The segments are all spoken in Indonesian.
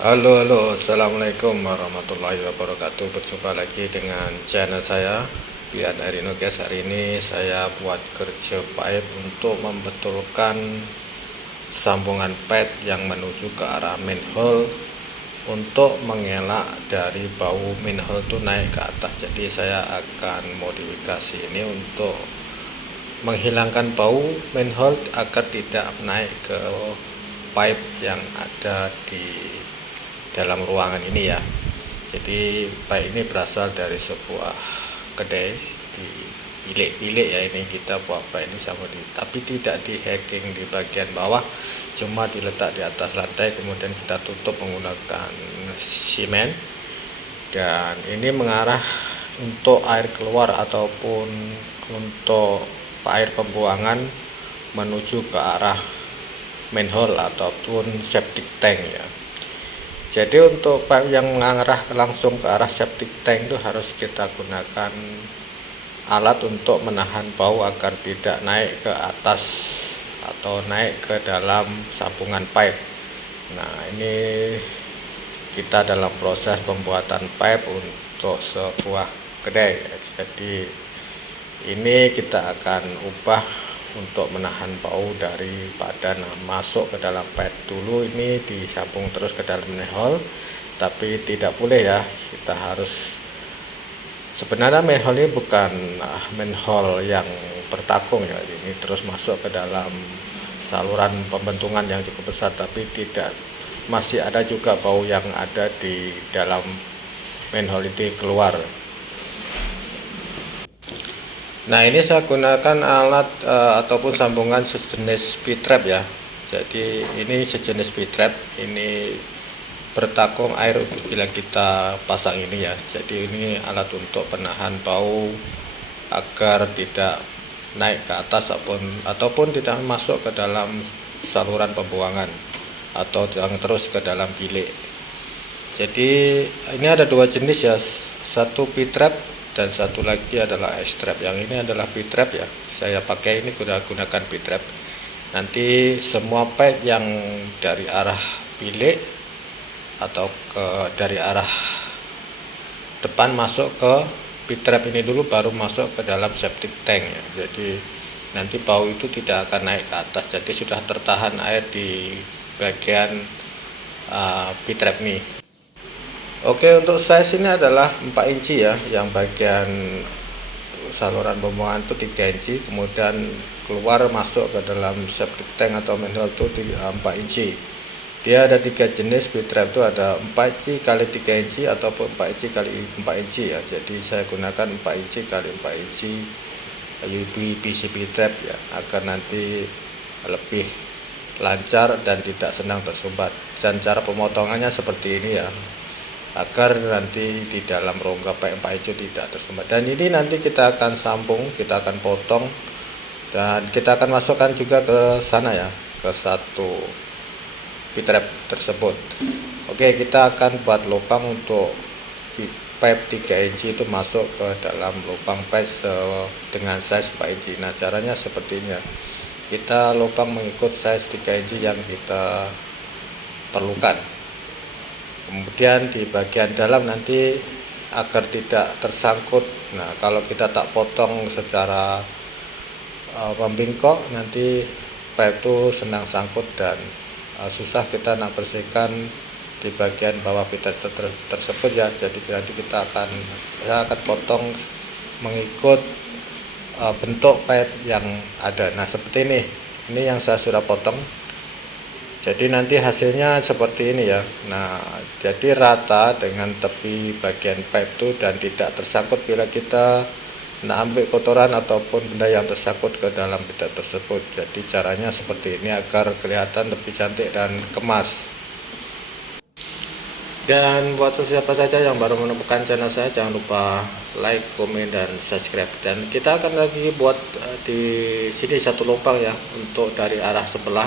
Halo, assalamualaikum warahmatullahi wabarakatuh. Berjumpa lagi dengan channel saya, Pian Arino guys. Hari ini saya buat kerja pipe untuk membetulkan sambungan pipe yang menuju ke arah manhole untuk mengelak dari bau manhole itu naik ke atas. Jadi saya akan modifikasi ini untuk menghilangkan bau manhole agar tidak naik ke pipe yang ada di dalam ruangan ini ya. Jadi pipe ini berasal dari sebuah kedai di bilik-bilik ya. Ini kita buat pipe ini sama tapi tidak di hacking di bagian bawah, cuma diletak di atas lantai, kemudian kita tutup menggunakan semen, dan ini mengarah untuk air keluar ataupun untuk air pembuangan menuju ke arah manhole ataupun septic tank ya. Jadi untuk pipe yang mengarah langsung ke arah septic tank itu harus kita gunakan alat untuk menahan bau agar tidak naik ke atas atau naik ke dalam sambungan pipe. Nah, ini kita dalam proses pembuatan pipe untuk sebuah kedai. Jadi ini kita akan ubah untuk menahan bau daripada masuk ke dalam pipe. Dulu ini disambung terus ke dalam manhole, tapi tidak boleh ya. Kita harus, sebenarnya manhole ini bukan manhole yang bertakung ya, ini terus masuk ke dalam saluran pembentungan yang cukup besar, tapi tidak, masih ada juga bau yang ada di dalam manhole itu keluar. Nah, ini saya gunakan alat ataupun sambungan sejenis speed trap ya. Jadi ini sejenis speed trap, ini bertakung air bila kita pasang ini ya. Jadi ini alat untuk penahan bau agar tidak naik ke atas ataupun tidak masuk ke dalam saluran pembuangan atau yang terus ke dalam bilik. Jadi ini ada dua jenis ya, satu speed trap dan satu lagi adalah X-trap. Yang ini adalah P-trap ya, saya pakai ini gunakan P-trap. Nanti semua pipe yang dari arah bilik atau dari arah depan masuk ke P-trap ini dulu, baru masuk ke dalam septic tank ya. Jadi nanti bau itu tidak akan naik ke atas, jadi sudah tertahan air di bagian P-trap ini. Oke, untuk size ini adalah 4 inci ya, yang bagian saluran pembuangan itu 3 inci, kemudian keluar masuk ke dalam septic tank atau manhole itu 4 inci. Dia ada 3 jenis speed trap, itu ada 4 inci kali 3 inci ataupun 4 inci kali 4 inci ya. Jadi saya gunakan 4 inci kali 4 inci UPVC speed trap ya, agar nanti lebih lancar dan tidak senang tersumbat. Dan cara pemotongannya seperti ini ya, agar nanti di dalam rongga pipe itu tidak tersumbat. Dan ini nanti kita akan sambung, kita akan potong, dan kita akan masukkan juga ke sana ya, ke satu P-trap tersebut. Oke, kita akan buat lubang untuk pipe 3 inci itu masuk ke dalam lubang pipe dengan size 4 inci. Nah, caranya sepertinya, kita lubang mengikut size 3 inci yang kita perlukan. Kemudian di bagian dalam nanti agar tidak tersangkut, nah kalau kita tak potong secara membingkok, nanti pipe itu senang sangkut dan susah kita nak bersihkan di bagian bawah pipe tersebut ya. Jadi nanti saya akan potong mengikut bentuk pipe yang ada. Nah, seperti ini yang saya sudah potong. Jadi nanti hasilnya seperti ini ya. Nah, jadi rata dengan tepi bagian pipe itu dan tidak tersangkut bila kita nak ambil kotoran ataupun benda yang tersangkut ke dalam pipe tersebut. Jadi caranya seperti ini agar kelihatan lebih cantik dan kemas. Dan buat siapa saja yang baru menemukan channel saya, jangan lupa like, komen, dan subscribe. Dan kita akan lagi buat di sini satu lubang ya, untuk dari arah sebelah,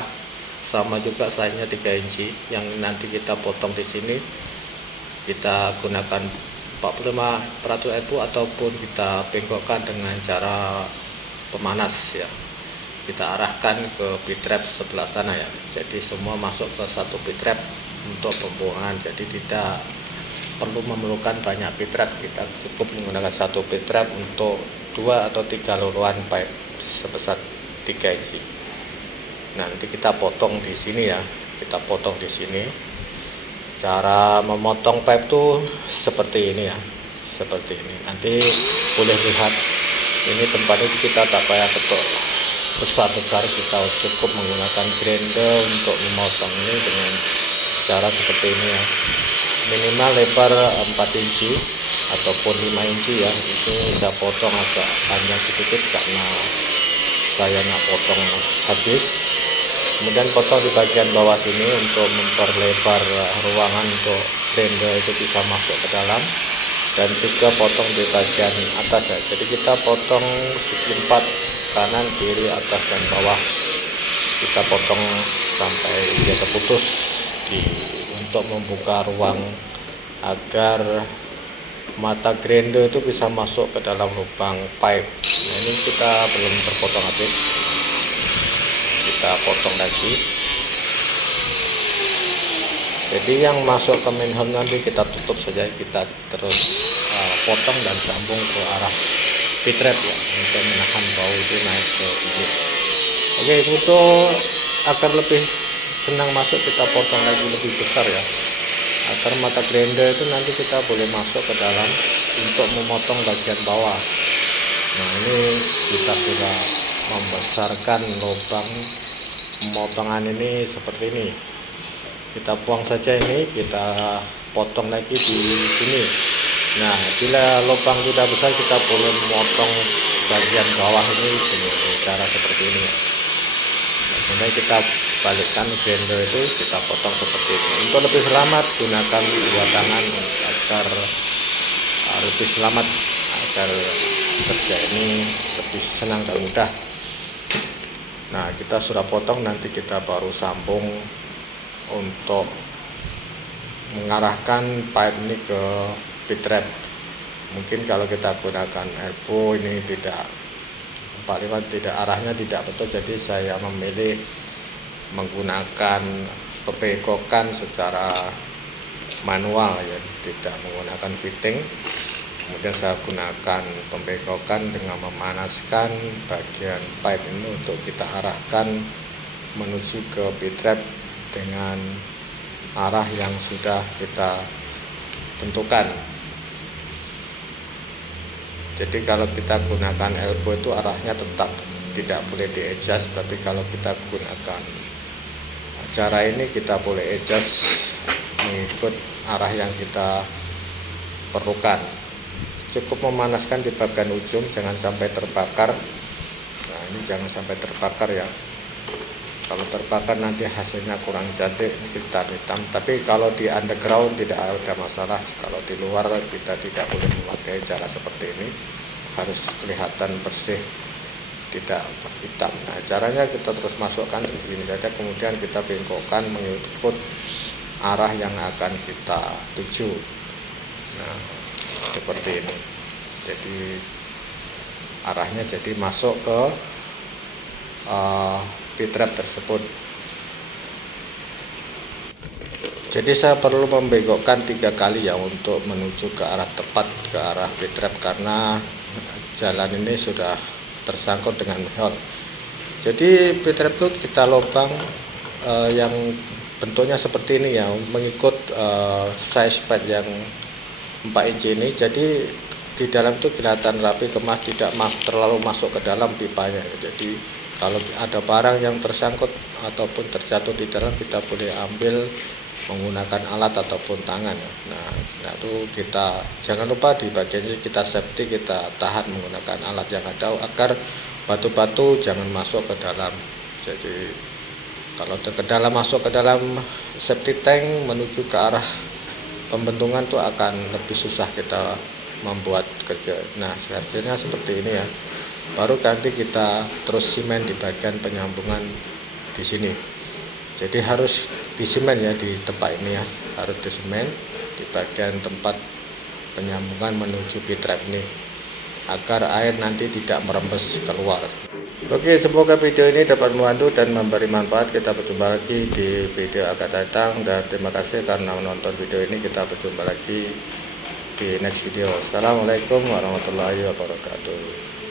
sama juga size-nya 3 inci, yang nanti kita potong di sini. Kita gunakan 45% FU ataupun kita bengkokkan dengan cara pemanas ya. Kita arahkan ke P-trap sebelah sana ya. Jadi semua masuk ke satu P-trap. untuk pembuangan, jadi tidak perlu memerlukan banyak pitrap. Kita cukup menggunakan satu pitrap untuk 2 atau 3 luluhan pipe sebesar 3 inci. Nanti kita potong di sini ya, kita potong di sini. Cara memotong pipe tuh seperti ini ya, seperti ini. Nanti boleh lihat ini tempat itu kita tak payah ketuk besar-besar, kita cukup menggunakan grinder untuk memotong ini dengan cara seperti ini ya. Minimal lebar 4 inci ataupun 5 inci ya. Ini saya potong agak panjang sedikit karena saya nak potong habis. Kemudian potong di bagian bawah sini untuk memperlebar ruangan untuk grinder itu bisa masuk ke dalam, dan juga potong di bagian atas ya. Jadi kita potong segi 4, kanan, kiri, atas dan bawah. Kita potong sampai dia terputus untuk membuka ruang agar mata grinder itu bisa masuk ke dalam lubang pipe. Nah, ini kita belum terpotong habis, kita potong lagi. Jadi yang masuk ke manhole nanti kita tutup saja, kita terus potong dan sambung ke arah pitrap ya, untuk menahan bau itu naik ke bilik. Oke, untuk agar lebih senang masuk, kita potong lagi lebih besar ya, agar mata grinder itu nanti kita boleh masuk ke dalam untuk memotong bagian bawah. Nah, ini kita sudah membesarkan lubang pemotongan ini seperti ini. Kita buang saja ini, kita potong lagi di sini. Nah, bila lubang sudah besar, kita boleh memotong bagian bawah ini dengan cara seperti ini. Nah, kemudian kita balikkan grinder itu, kita potong seperti ini. Untuk lebih selamat, gunakan 2 tangan agar lebih selamat, agar kerja ini lebih senang dan mudah. Nah, kita sudah potong, nanti kita baru sambung untuk mengarahkan pipe ini ke pitrap. Mungkin kalau kita gunakan elbow ini tidak arahnya tidak betul, jadi saya memilih menggunakan pembegokan secara manual ya, tidak menggunakan fitting. Kemudian saya gunakan pembegokan dengan memanaskan bagian pipe ini untuk kita arahkan menuju ke pitrap dengan arah yang sudah kita tentukan. Jadi kalau kita gunakan elbow itu arahnya tetap tidak boleh di adjust, tapi kalau kita gunakan cara ini kita boleh adjust mengikut arah yang kita perlukan. Cukup memanaskan di bagian ujung, jangan sampai terbakar. Nah, ini jangan sampai terbakar ya. Kalau terbakar nanti hasilnya kurang cantik, hitam-hitam. Tapi kalau di underground tidak ada masalah. Kalau di luar kita tidak boleh memakai cara seperti ini, harus kelihatan bersih, tidak hitam. Nah, caranya kita terus masukkan di sini saja, kemudian kita bengkokkan mengikut arah yang akan kita tuju. Nah, seperti ini. Jadi arahnya jadi masuk ke pitrap tersebut. Jadi saya perlu membengkokkan 3 kali ya untuk menuju ke arah tepat, ke arah pitrap, karena jalan ini sudah tersangkut dengan manhole. Jadi pitrap itu kita lubang yang bentuknya seperti ini ya, mengikut size pipe yang 4 inci ini. Jadi di dalam itu kelihatan rapi, kemas, tidak terlalu masuk ke dalam pipanya. Jadi kalau ada barang yang tersangkut ataupun terjatuh di dalam, kita boleh ambil menggunakan alat ataupun tangan. Nah, itu kita jangan lupa di bagian ini kita safety, kita tahan menggunakan alat yang ada agar batu-batu jangan masuk ke dalam. Jadi kalau ke dalam, masuk ke dalam safety tank menuju ke arah pembentungan itu akan lebih susah kita membuat kerja. Nah, hasilnya seperti ini ya. Baru nanti kita terus simen di bagian penyambungan di sini. Jadi harus disemen ya di tempat ini ya, harus disemen di bagian tempat penyambungan menuju pitrap ini. agar air nanti tidak merembes keluar. Oke, semoga video ini dapat membantu dan memberi manfaat. Kita berjumpa lagi di video akan datang, dan terima kasih karena menonton video ini. Kita berjumpa lagi di next video. Assalamualaikum warahmatullahi wabarakatuh.